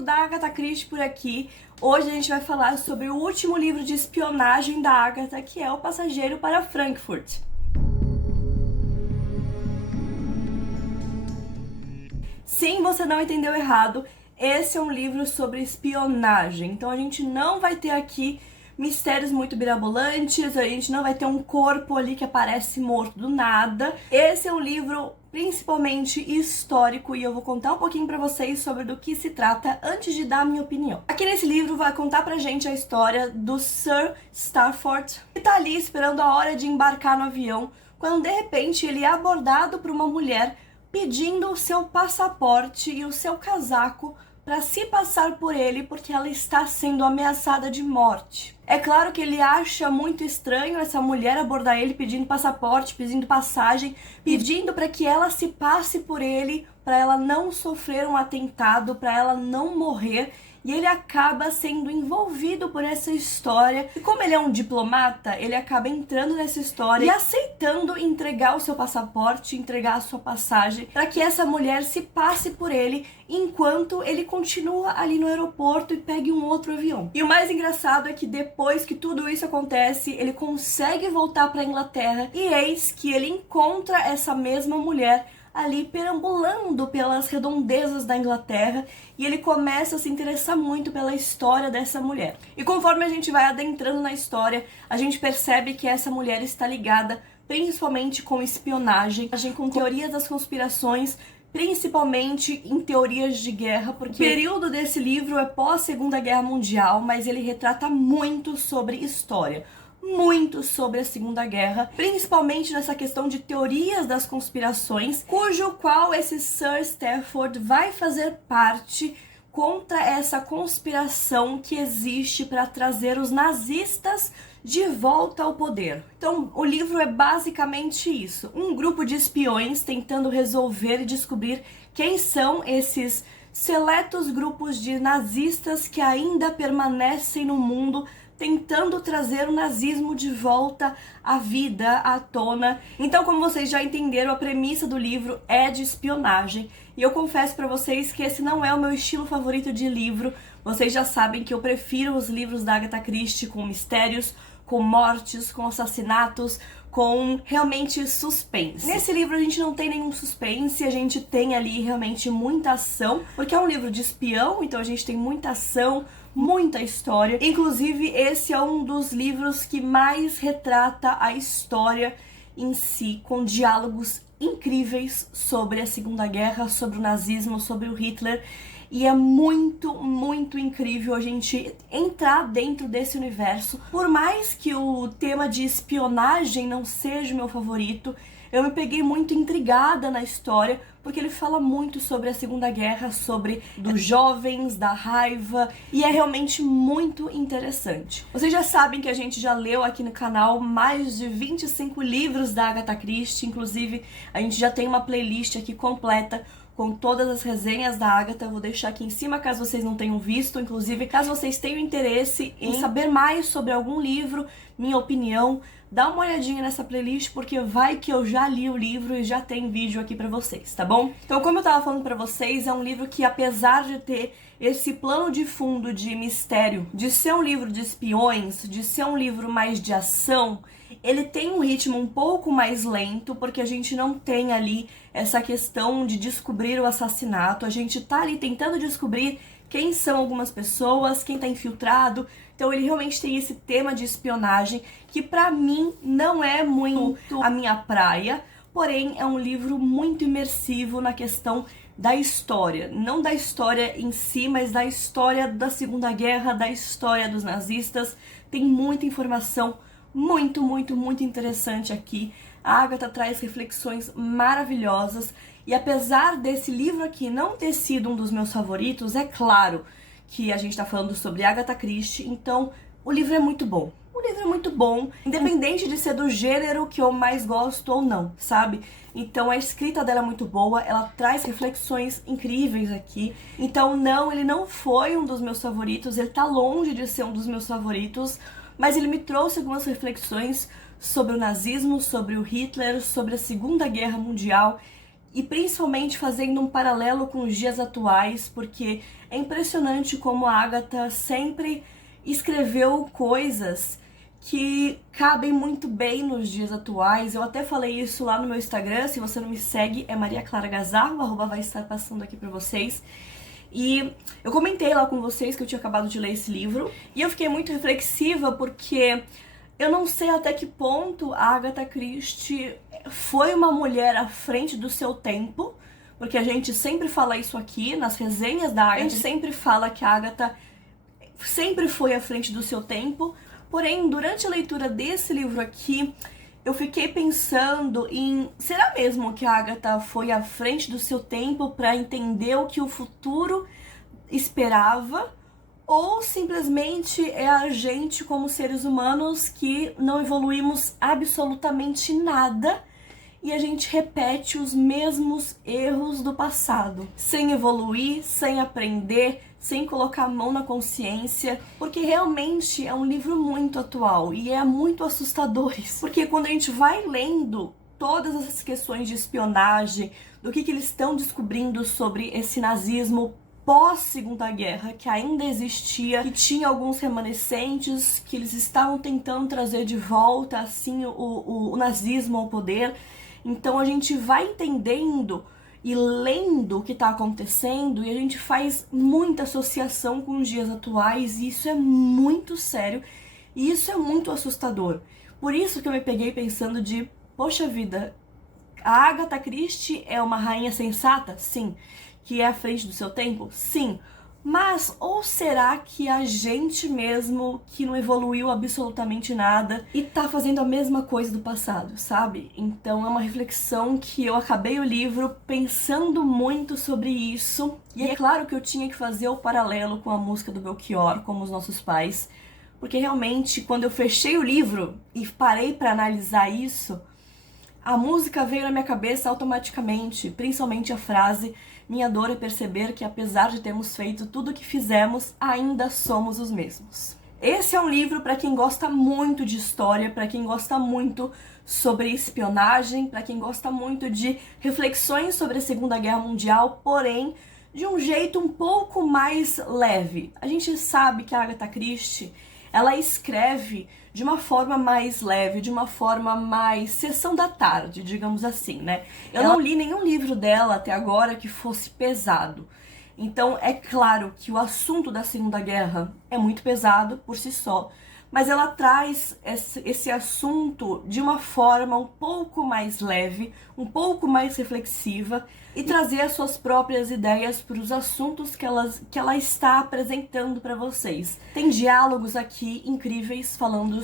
livro da Agatha Christie por aqui. Hoje a gente vai falar sobre o último livro de espionagem da Agatha, que é O Passageiro para Frankfurt. Sim, você não entendeu errado, esse é um livro sobre espionagem, então a gente não vai ter aqui mistérios muito mirabolantes, a gente não vai ter um corpo ali que aparece morto do nada. Esse é um livro principalmente histórico e eu vou contar um pouquinho pra vocês sobre do que se trata antes de dar a minha opinião. Aqui nesse livro vai contar pra gente a história do Sir Stafford, que tá ali esperando a hora de embarcar no avião, quando de repente ele é abordado por uma mulher pedindo o seu passaporte e o seu casaco para se passar por ele porque ela está sendo ameaçada de morte. É claro que ele acha muito estranho essa mulher abordar ele pedindo passaporte, pedindo passagem, pedindo para que ela se passe por ele, para ela não sofrer um atentado, para ela não morrer. E ele acaba sendo envolvido por essa história. E como ele é um diplomata, ele acaba entrando nessa história e aceitando entregar o seu passaporte, entregar a sua passagem, para que essa mulher se passe por ele enquanto ele continua ali no aeroporto e pegue um outro avião. E o mais engraçado é que depois que tudo isso acontece, ele consegue voltar para a Inglaterra e eis que ele encontra essa mesma mulher ali perambulando pelas redondezas da Inglaterra e ele começa a se interessar muito pela história dessa mulher. E conforme a gente vai adentrando na história, a gente percebe que essa mulher está ligada principalmente com espionagem, com teorias das conspirações, principalmente em teorias de guerra, porque o período desse livro é pós-Segunda Guerra Mundial, mas ele retrata muito sobre história. Muito sobre a Segunda Guerra, principalmente nessa questão de teorias das conspirações, cujo qual esse Sir Stafford vai fazer parte contra essa conspiração que existe para trazer os nazistas de volta ao poder. Então, o livro é basicamente isso, um grupo de espiões tentando resolver e descobrir quem são esses seletos grupos de nazistas que ainda permanecem no mundo, tentando trazer o nazismo de volta à vida, à tona. Então, como vocês já entenderam, a premissa do livro é de espionagem. E eu confesso pra vocês que esse não é o meu estilo favorito de livro. Vocês já sabem que eu prefiro os livros da Agatha Christie com mistérios, com mortes, com assassinatos, com realmente suspense. Nesse livro a gente não tem nenhum suspense, a gente tem ali realmente muita ação, porque é um livro de espião, então a gente tem muita ação, muita história. Inclusive, esse é um dos livros que mais retrata a história em si, com diálogos incríveis sobre a Segunda Guerra, sobre o nazismo, sobre o Hitler. E é muito, muito incrível a gente entrar dentro desse universo. Por mais que o tema de espionagem não seja o meu favorito, eu me peguei muito intrigada na história, porque ele fala muito sobre a Segunda Guerra, sobre dos jovens, da raiva, e é realmente muito interessante. Vocês já sabem que a gente já leu aqui no canal mais de 25 livros da Agatha Christie, inclusive a gente já tem uma playlist aqui completa com todas as resenhas da Agatha. Eu vou deixar aqui em cima caso vocês não tenham visto. Inclusive, caso vocês tenham interesse em saber mais sobre algum livro, minha opinião, dá uma olhadinha nessa playlist, porque vai que eu já li o livro e já tem vídeo aqui pra vocês, tá bom? Então, como eu tava falando pra vocês, é um livro que, apesar de ter esse plano de fundo de mistério, de ser um livro de espiões, de ser um livro mais de ação, ele tem um ritmo um pouco mais lento, porque a gente não tem ali essa questão de descobrir o assassinato, a gente tá ali tentando descobrir quem são algumas pessoas, quem tá infiltrado. Então ele realmente tem esse tema de espionagem, que pra mim não é muito a minha praia, porém é um livro muito imersivo na questão da história, não da história em si, mas da história da Segunda Guerra, da história dos nazistas. Tem muita informação muito, muito, muito interessante aqui. A Agatha traz reflexões maravilhosas e apesar desse livro aqui não ter sido um dos meus favoritos, é claro que a gente tá falando sobre Agatha Christie, então o livro é muito bom. O livro é muito bom, independente de ser do gênero que eu mais gosto ou não, sabe? Então a escrita dela é muito boa, ela traz reflexões incríveis aqui. Então não, ele não foi um dos meus favoritos, ele tá longe de ser um dos meus favoritos, mas ele me trouxe algumas reflexões sobre o nazismo, sobre o Hitler, sobre a Segunda Guerra Mundial, e principalmente fazendo um paralelo com os dias atuais, porque é impressionante como a Agatha sempre escreveu coisas que cabem muito bem nos dias atuais. Eu até falei isso lá no meu Instagram, se você não me segue, é Maria Clara Gazarro, o arroba vai estar passando aqui pra vocês. E eu comentei lá com vocês que eu tinha acabado de ler esse livro, e eu fiquei muito reflexiva porque eu não sei até que ponto a Agatha Christie foi uma mulher à frente do seu tempo, porque a gente sempre fala isso aqui nas resenhas da Agatha, a gente sempre fala que a Agatha sempre foi à frente do seu tempo. Porém, durante a leitura desse livro aqui, eu fiquei pensando em, será mesmo que a Agatha foi à frente do seu tempo para entender o que o futuro esperava? Ou simplesmente é a gente, como seres humanos, que não evoluímos absolutamente nada e a gente repete os mesmos erros do passado, sem evoluir, sem aprender, sem colocar a mão na consciência, porque realmente é um livro muito atual e é muito assustador isso. Porque quando a gente vai lendo todas essas questões de espionagem, do que eles estão descobrindo sobre esse nazismo pós-Segunda Guerra, que ainda existia, que tinha alguns remanescentes, que eles estavam tentando trazer de volta, assim, o nazismo ao poder. Então a gente vai entendendo e lendo o que está acontecendo e a gente faz muita associação com os dias atuais, e isso é muito sério e isso é muito assustador. Por isso que eu me peguei pensando de, poxa vida, a Agatha Christie é uma rainha sensata? Sim. Que é à frente do seu tempo? Sim. Mas, ou será que a gente mesmo, que não evoluiu absolutamente nada e tá fazendo a mesma coisa do passado, sabe? Então é uma reflexão que eu acabei o livro pensando muito sobre isso. E é claro que eu tinha que fazer o paralelo com a música do Belchior, como os nossos pais, porque realmente, quando eu fechei o livro e parei pra analisar isso, a música veio na minha cabeça automaticamente, principalmente a frase: minha dor é perceber que apesar de termos feito tudo o que fizemos, ainda somos os mesmos. Esse é um livro para quem gosta muito de história, para quem gosta muito sobre espionagem, para quem gosta muito de reflexões sobre a Segunda Guerra Mundial, porém de um jeito um pouco mais leve. A gente sabe que a Agatha Christie, ela escreve de uma forma mais leve, de uma forma mais sessão da tarde, digamos assim, né? Eu não li nenhum livro dela até agora que fosse pesado. Então, é claro que o assunto da Segunda Guerra é muito pesado por si só, mas ela traz esse assunto de uma forma um pouco mais leve, um pouco mais reflexiva, e trazer as suas próprias ideias para os assuntos que ela está apresentando para vocês. Tem diálogos aqui incríveis falando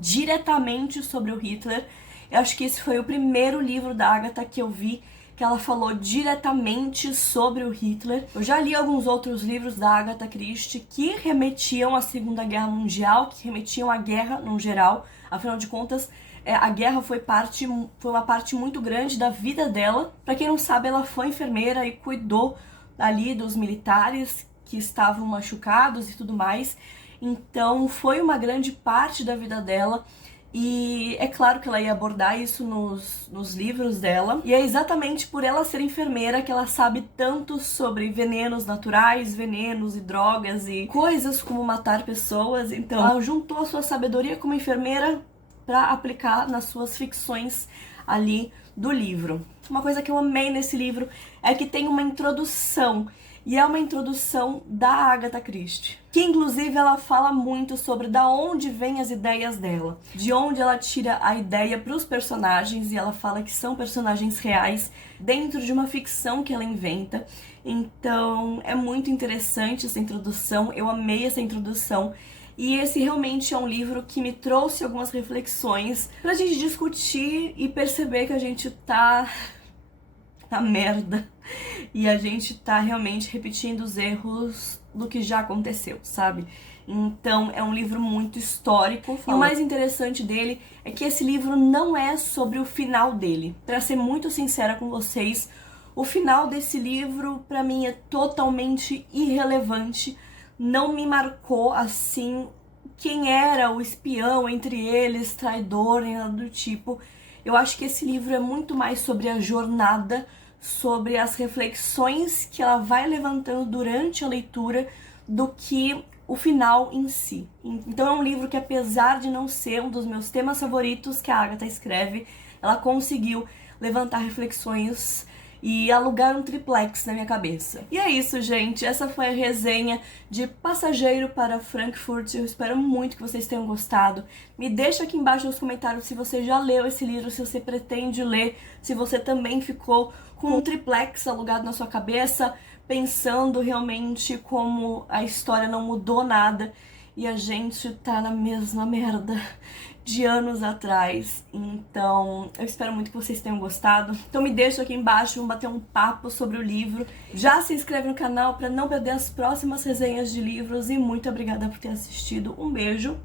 diretamente sobre o Hitler. Eu acho que esse foi o primeiro livro da Agatha que eu vi que ela falou diretamente sobre o Hitler. Eu já li alguns outros livros da Agatha Christie que remetiam à Segunda Guerra Mundial, que remetiam à guerra no geral. Afinal de contas, a guerra foi uma parte muito grande da vida dela. Para quem não sabe, ela foi enfermeira e cuidou ali dos militares que estavam machucados e tudo mais. Então foi uma grande parte da vida dela. E é claro que ela ia abordar isso nos livros dela. E é exatamente por ela ser enfermeira que ela sabe tanto sobre venenos naturais, venenos e drogas e coisas como matar pessoas. Então ela juntou a sua sabedoria como enfermeira para aplicar nas suas ficções ali do livro. Uma coisa que eu amei nesse livro é que tem uma introdução. E é uma introdução da Agatha Christie, que inclusive ela fala muito sobre da onde vêm as ideias dela, de onde ela tira a ideia para os personagens, e ela fala que são personagens reais dentro de uma ficção que ela inventa. Então é muito interessante essa introdução, eu amei essa introdução. E esse realmente é um livro que me trouxe algumas reflexões pra gente discutir e perceber que a gente tá na merda. E a gente tá realmente repetindo os erros do que já aconteceu, sabe? Então é um livro muito histórico. E o mais interessante dele é que esse livro não é sobre o final dele. Pra ser muito sincera com vocês, o final desse livro pra mim é totalmente irrelevante. Não me marcou assim quem era o espião entre eles, traidor, nem nada do tipo. Eu acho que esse livro é muito mais sobre a jornada, sobre as reflexões que ela vai levantando durante a leitura do que o final em si. Então é um livro que, apesar de não ser um dos meus temas favoritos que a Agatha escreve, ela conseguiu levantar reflexões e alugar um triplex na minha cabeça. E é isso, gente. Essa foi a resenha de Passageiro para Frankfurt. Eu espero muito que vocês tenham gostado. Me deixa aqui embaixo nos comentários se você já leu esse livro, se você pretende ler, se você também ficou com um triplex alugado na sua cabeça, pensando realmente como a história não mudou nada e a gente tá na mesma merda de anos atrás. Então, eu espero muito que vocês tenham gostado. Então me deixa aqui embaixo, vamos bater um papo sobre o livro. Já se inscreve no canal para não perder as próximas resenhas de livros e muito obrigada por ter assistido. Um beijo